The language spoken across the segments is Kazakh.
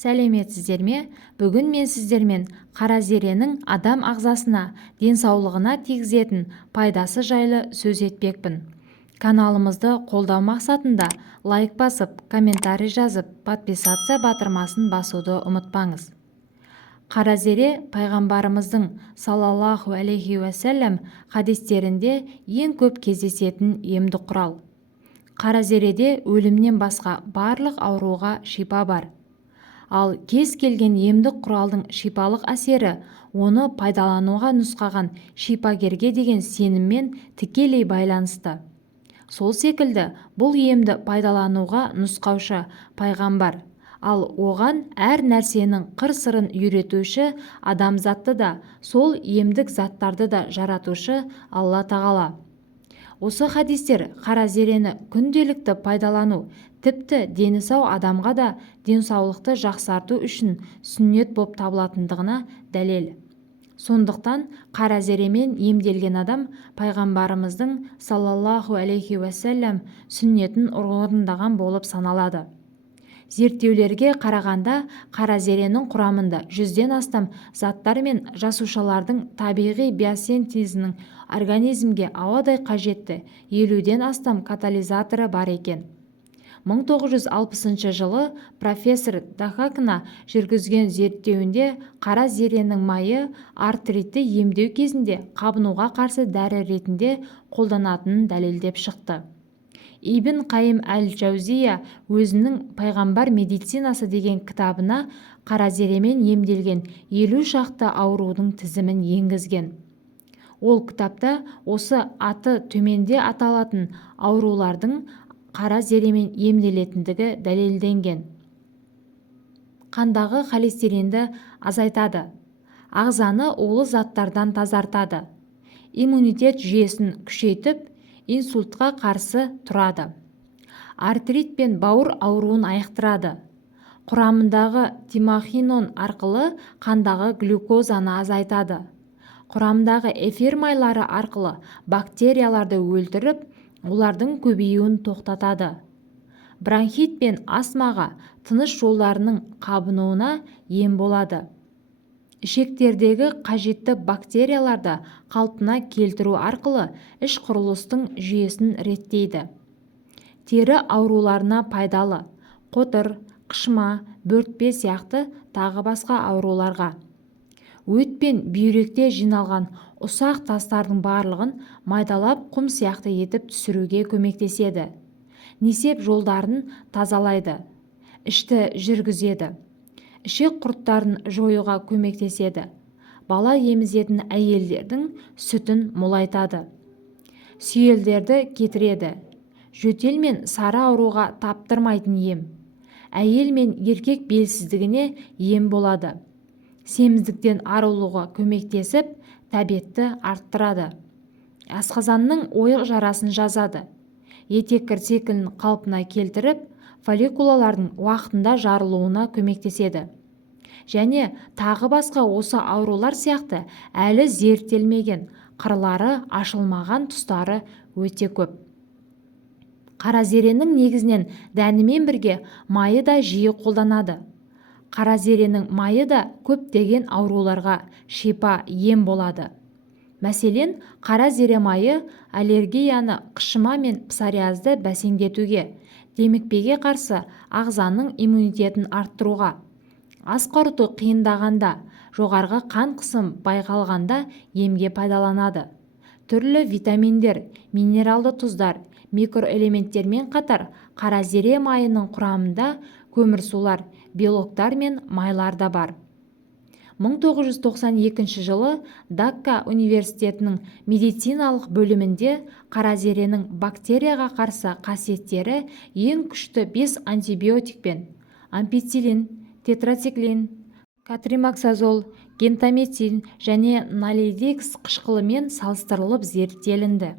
Сәлеметсіздер ме? Бүгін мен сіздермен қара зеренің адам ағзасына, денсаулығына тигізетін пайдасы жайлы сөз етпекпін. Каналымызды қолдау мақсатында лайк басып, комментарий жазып, подписация батырмасын басуды ұмытпаңыз. Қара зере пайғамбарымыздың саллаллаху алейхи уәсәләм хадистерінде ең көп кездесетін емдік құрал. Қара зереде өлімнен басқа барлық ауруға шипа бар. Ал кез келген емдік құралдың шипалық әсері оны пайдалануға нұсқаған шипагерге деген сеніммен тікелей байланысты. Сол секілді бұл емді пайдалануға нұсқаушы пайғамбар, ал оған әр нәрсенің қыр-сырын үйретуші адамзатты да, сол емдік заттарды да жаратушы Алла тағала. Осы хадистер қара зерені күнделікті пайдалану, тіпті дені сау адамға да денсаулықты жақсарту үшін сүннет боп табылатындығына дәлел. Сондықтан қара зеремен емделген адам пайғамбарымыздың саллаллаху алейхи уәсәләм сүннетін орындаған болып саналады. Зерттеулерге қарағанда қара зеренің құрамында 100-ден астам заттар мен жасушалардың табиғи биосинтезінің организмге ауадай қажетті 50-ден астам катализаторы бар екен. 1960 жылы профессор Дахакна жүргізген зерттеуінде қара зеренің майы артритті емдеу кезінде қабынуға қарсы дәрі ретінде қолданатынын дәлелдеп шықты. Ибн Қайым әл-Жаузия өзінің пайғамбар медицинасы деген кітабына қара зеремен емделген 50 шақты аурудың тізімін енгізген. Ол кітапта осы аты төменде аталатын аурулардың қара зеремен емделетіндігі дәлелденген. Қандағы холестеринді азайтады, ағзаны улы заттардан тазартады, иммунитет жүйесін күшейтіп, инсультқа қарсы тұрады. Артрит пен бауыр ауруын айықтырады. Құрамындағы тимохинон арқылы қандағы глюкозаны азайтады. Құрамындағы эфир майлары арқылы бактерияларды өлтіріп, олардың көбеюін тоқтатады. Бронхит пен астмаға, тыныс жолдарының қабынуына ем болады. Ішектердегі қажетті бактерияларды қалпына келтіру арқылы іш құрылыстың жүйесін реттейді. Тері ауруларына пайдалы, қотыр, қышыма, бөртпе сияқты тағы басқа ауруларға. Өт пен бүйректе жиналған ұсақ тастардың барлығын майдалап құм сияқты етіп түсіруге көмектеседі. Несеп жолдарын тазалайды, ішті жүргізеді. Ішек құрттарын жоюға көмектеседі. Бала емізетін әйелдердің сүтін молайтады. Сүйелдерді кетіреді. Жөтел мен сары ауруға таптырмайтын ем. Әйел мен еркек белсіздігіне ем болады. Семіздіктен арылуға көмектесіп, тәбетті арттырады. Асқазанның ойық жарасын жазады. Етек кірсекілін қалпына келтіріп, фолликулалардың уақытында жарылуына көмектеседі. Және тағы басқа осы аурулар сияқты әлі зерттелмеген, қырлары ашылмаған тұстары өте көп. Қара зеренің негізінен дәнімен бірге майы да жиі қолданады. Қара зеренің майы да көптеген ауруларға шипа ем болады. Мәселен, қара зере майы аллергияны, қышыма мен псориазды бәсеңдетуге, демікпеге қарсы ағзаның иммунитетін арттыруға, ас қорыту қиындағанда, жоғарғы қан қысым байқалғанда емге пайдаланады. Түрлі витаминдер, минералды тұздар, микроэлементтермен қатар қара зере майының құрамында көмірсулар, белоктар мен майлар да бар. 1992 жылы Дакка университетінің медициналық бөлімінде қара зеренің бактерияға қарсы қасиеттері ең күшті 5 антибиотикпен ампицилин, тетрациклин, катримаксазол, гентамицин және налидекс қышқылымен салыстырылып зерттелінді.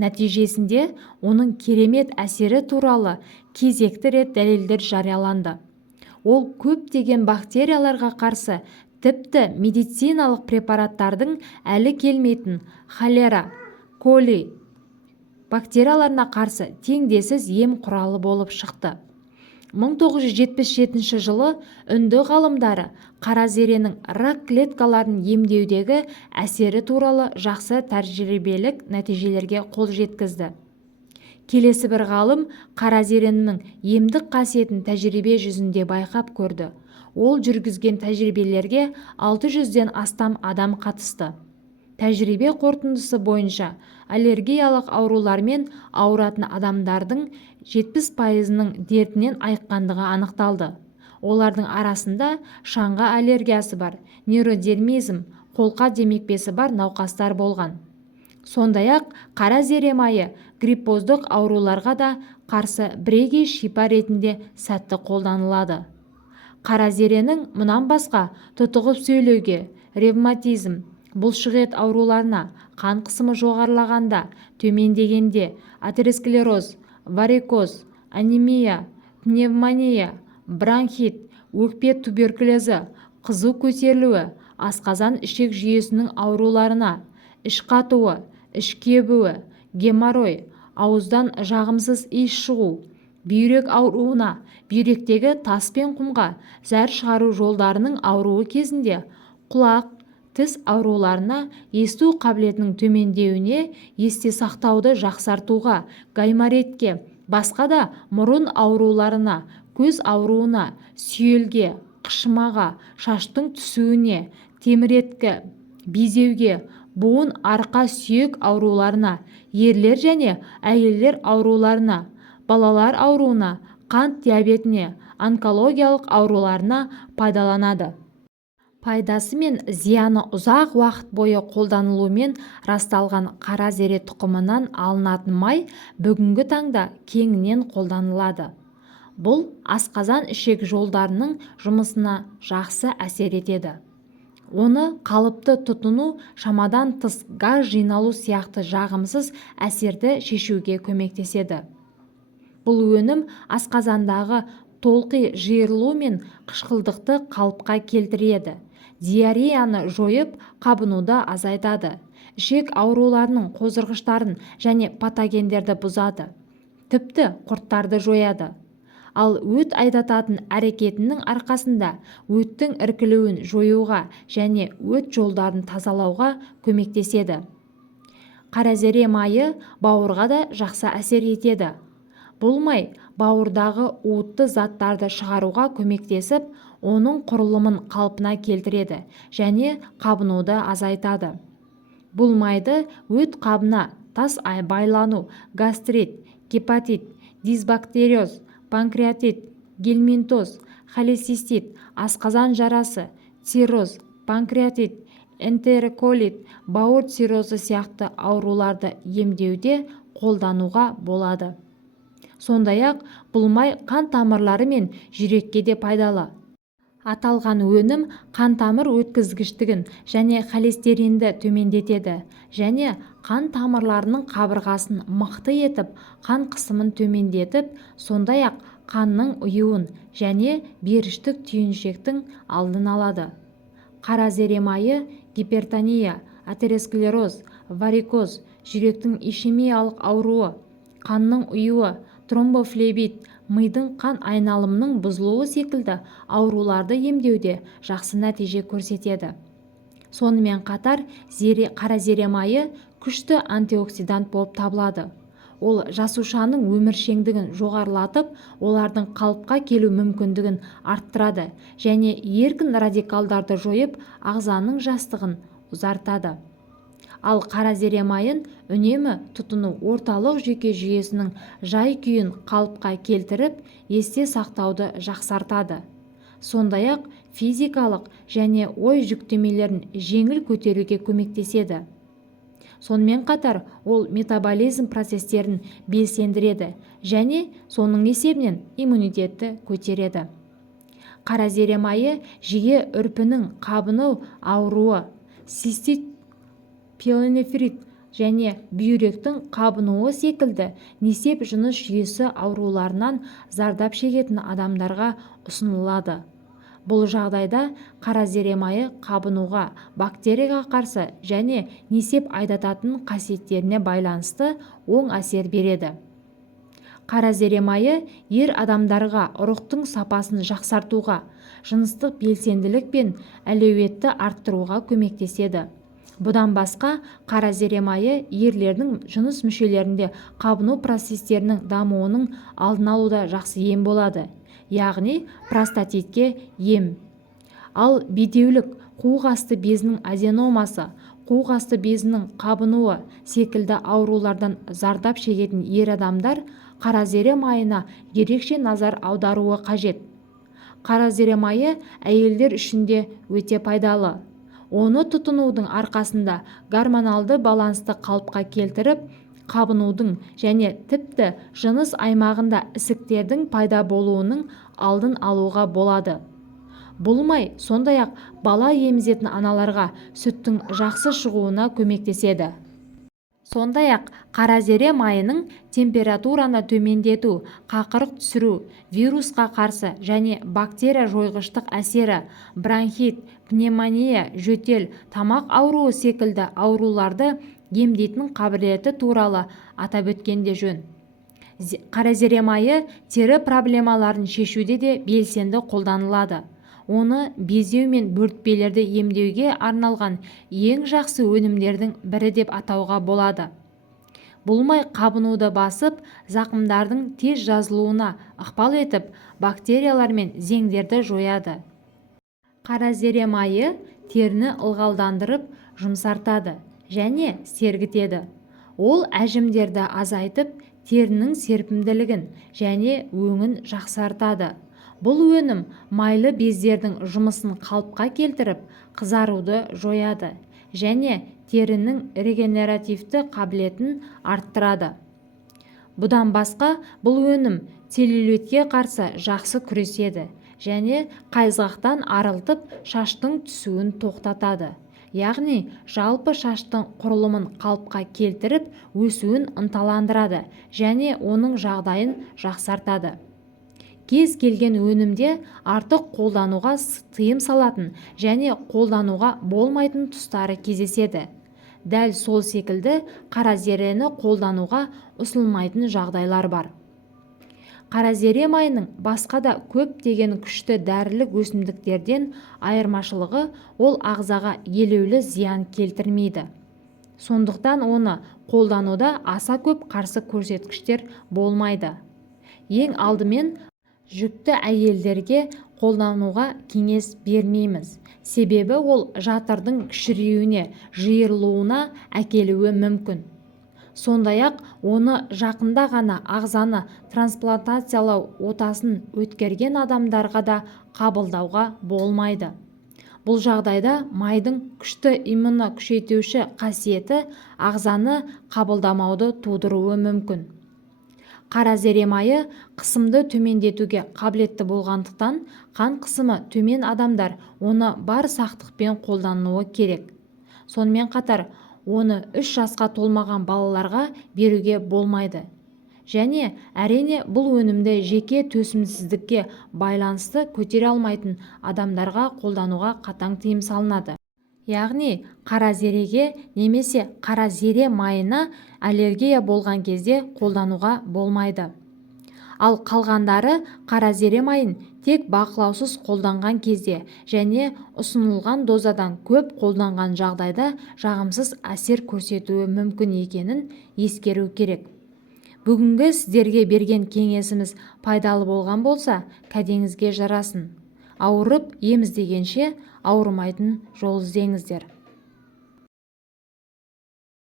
Нәтижесінде оның керемет әсері туралы кезекті рет дәлелдер жарияланды. Ол көптеген бактерияларға қарсы тіпті медициналық препараттардың әлі келмейтін холера, коли бактерияларына қарсы теңдессіз ем құралы болып шықты. 1977 жылы үнді ғалымдары қара зеренің рак клеткаларын емдеудегі әсері туралы жақсы тәжірибелік нәтижелерге қол жеткізді. Келесі бір ғалым қара зеренің емдік қасиетін тәжірибе жүзінде байқап көрді. Ол жүргізген тәжірибелерге 600-ден астам адам қатысты. Тәжірибе қорытындысы бойынша аллергиялық аурулармен ауыратын адамдардың 70%-ның дертінен айыққандығы анықталды. Олардың арасында шаңға аллергиясы бар, нейродермизм, қолқа демекпесі бар науқастар болған. Сондай-ақ қара зере майы гриппоздық ауруларға да қарсы бірегей шипа ретінде сәтті қолданылады. Қара зеренің мұнан басқа тұтығып сөйлеуге, ревматизм, бұлшықет ауруларына, қан қысымы жоғарылағанда, төмендегенде, атеросклероз, варикоз, анемия, пневмония, бронхит, өкпе туберкулезі, қызу көтерілуі, асқазан ішек жүйесінің ауруларына, іш қатуы, іш кебуі, геморрой, ауыздан жағымсыз иіс шығу, бүйрек ауруына, бүйректегі тас пен құмға, зәр шығару жолдарының ауруы кезінде, құлақ, тіс ауруларына, есту қабілетінің төмендеуіне, есте сақтауды жақсартуға, гайморетке, басқа да мұрын ауруларына, көз ауруына, сүйелге, қышымаға, шаштың түсуіне, теміреткі, безеуге, буын арқа сүйек ауруларына, ерлер және әйелдер ауруларына, балалар ауруына, қант диабетіне, онкологиялық ауруларына пайдаланады. Пайдасы мен зияны ұзақ уақыт бойы қолданылуымен расталған қара зере тұқымынан алынатын май бүгінгі таңда кеңінен қолданылады. Бұл асқазан ішек жолдарының жұмысына жақсы әсер етеді. Оны қалыпты тұтыну, шамадан тыс газ жиналу сияқты жағымсыз әсерді шешуге көмектеседі. Бұл өнім асқазандағы толқи жиырылу мен қышқылдықты қалыпқа келтіреді. Диареяны жойып, қабынуды азайтады. Ішек ауруларының қоздырғыштарын және патогендерді бұзады. Тіпті құрттарды жояды. Ал өт айдататын әрекетінің арқасында өттің іркілуін жоюға және өт жолдарын тазалауға көмектеседі. Қара зере майы бауырға да жақсы әсер етеді. Бұл май бауырдағы уытты заттарды шығаруға көмектесіп, оның құрылымын қалпына келтіреді және қабынуды азайтады. Бұл майды өт қабына тас байлану, гастрит, гепатит, дисбактериоз, панкреатит, гельминтоз, холецистит, асқазан жарасы, цирроз, панкреатит, энтероколит, бауыр циррозы сияқты ауруларды емдеуде қолдануға болады. Сондай-ақ бұл май қан тамырлары мен жүрекке де пайдалы. Аталған өнім қан тамыр өткізгіштігін және холестеринді төмендетеді және қан тамырларының қабырғасын мықты етіп, қан қысымын төмендетіп, сондай-ақ қанның ұюын және беріштік түйіншектің алдын алады. Қара зере майы гипертония, атеросклероз, варикоз, жүректің ишемиялық ауруы, қанның ұюы, тромбофлебит, мидың қан айналымының бұзылуы секілді ауруларды емдеуде жақсы нәтиже көрсетеді. Сонымен қатар қара зере майы күшті антиоксидант болып табылады. Ол жасушаның өміршеңдігін жоғарылатып, олардың қалыпқа келу мүмкіндігін арттырады және еркін радикалдарды жойып, ағзаның жастығын ұзартады. Ал қара зере майын үнемі тұтыну орталық жүйке жүйесінің жай-күйін қалыпқа келтіріп, есте сақтауды жақсартады. Сондай-ақ физикалық және ой жүктемелерін жеңіл көтеруге көмектеседі. Сонымен қатар ол метаболизм процестерін белсендіреді және соның есебінен иммунитетті көтереді. Қара зере майы жиі үрпінің қабыну ауруы, цистит, пиелонефрит және бүйректің қабынуы секілді несеп жыныс жүйесі ауруларынан зардап шегетін адамдарға ұсынылады. Бұл жағдайда қара зере майы қабынуға, бактерияға қарсы және несеп айдататын қасиеттеріне байланысты оң әсер береді. Қара зере майы ер адамдарға рухтың сапасын жақсартуға, жыныстық белсенділік пен әлеуетті арттыруға көмектеседі. Бұдан басқа, қара зере майы ерлердің жыныс мүшелерінде қабыну процестерінің дамуының алдын алуда жақсы ем болады, яғни простатитке ем. Ал бедеулік, қуық асты безінің аденомасы, қуық асты безінің қабынуы секілді аурулардан зардап шегетін ер адамдар қара зере майына ерекше назар аударуы қажет. Қара зере майы әйелдер үшін де өте пайдалы. Оны тұтынудың арқасында гормоналды балансты қалыпқа келтіріп, қабынудың және тіпті жыныс аймағында ісіктердің пайда болуының алдын алуға болады. Бұл май сондай-ақ бала емізетін аналарға сүттің жақсы шығуына көмектеседі. Сондай-ақ қара зере майының температураны төмендету, қақырық түсіру, вирусқа қарсы және бактерия жойғыштық әсері, бронхит, пневмония, жөтел, тамақ ауруы секілді ауруларды емдейтін қабілеті туралы атап өткенде жөн. Қара зере майы тері проблемаларын шешуде де белсенді қолданылады. Оны безеу мен бөртпелерді емдеуге арналған ең жақсы өнімдердің бірі деп атауға болады. Бұл май қабынуды басып, зақымдардың тез жазылуына ықпал етіп, бактериялар мен зеңдерді жояды. Қара зере майы теріні ылғалдандырып, жұмсартады және сергітеді. Ол әжімдерді азайтып, терінің серпімділігін және өңін жақсартады. Бұл өнім майлы бездердің жұмысын қалыпқа келтіріп, қызаруды жояды және терінің регенеративті қабілетін арттырады. Бұдан басқа, бұл өнім целлюлитке қарсы жақсы күреседі және қайызғақтан арылтып, шаштың түсуін тоқтатады. Яғни, жалпы шаштың құрылымын қалыпқа келтіріп, өсуін ынталандырады және оның жағдайын жақсартады. Кез келген өнімде артық қолдануға тыйым салатын және қолдануға болмайтын тұстары кездеседі. Дәл сол секілді қара зерені қолдануға ұсынылмайтын жағдайлар бар. Қара зере майының басқа да көптеген күшті дәрілік өсімдіктерден айырмашылығы, ол ағзаға елеулі зиян келтірмейді. Сондықтан оны қолдануда аса көп қарсы көрсеткіштер болмайды. Ең алдымен жүкті әйелдерге қолдануға кеңес бермейміз. Себебі ол жатырдың кішіреюіне, жиырылуына әкелуі мүмкін. Сондай-ақ оны жақында ғана ағзаны трансплантациялау отасын өткерген адамдарға да қабылдауға болмайды. Бұл жағдайда майдың күшті иммуны күшейтуші қасиеті ағзаны қабылдамауды тудыруы мүмкін. Қара зере майы қысымды төмендетуге қабілетті болғандықтан, қан қысымы төмен адамдар оны бар сақтықпен қолдануы керек. Сонымен қатар, оны 3 жасқа толмаған балаларға беруге болмайды. Және әрине бұл өнімді жеке төсімсіздікке байланысты көтере алмайтын адамдарға қолдануға қатаң тыйым салынады. Яғни, қара зереге немесе қара зере майына аллергия болған кезде қолдануға болмайды. Ал қалғандары қара зере майын тек бақылаусыз қолданған кезде және ұсынылған дозадан көп қолданған жағдайда жағымсыз әсер көрсетуі мүмкін екенін ескеру керек. Бүгінгі сіздерге берген кеңесіміз пайдалы болған болса, кәдеңізге жарасын. Ауырып ем іздегенше ауырмайтын жол іздеңіздер.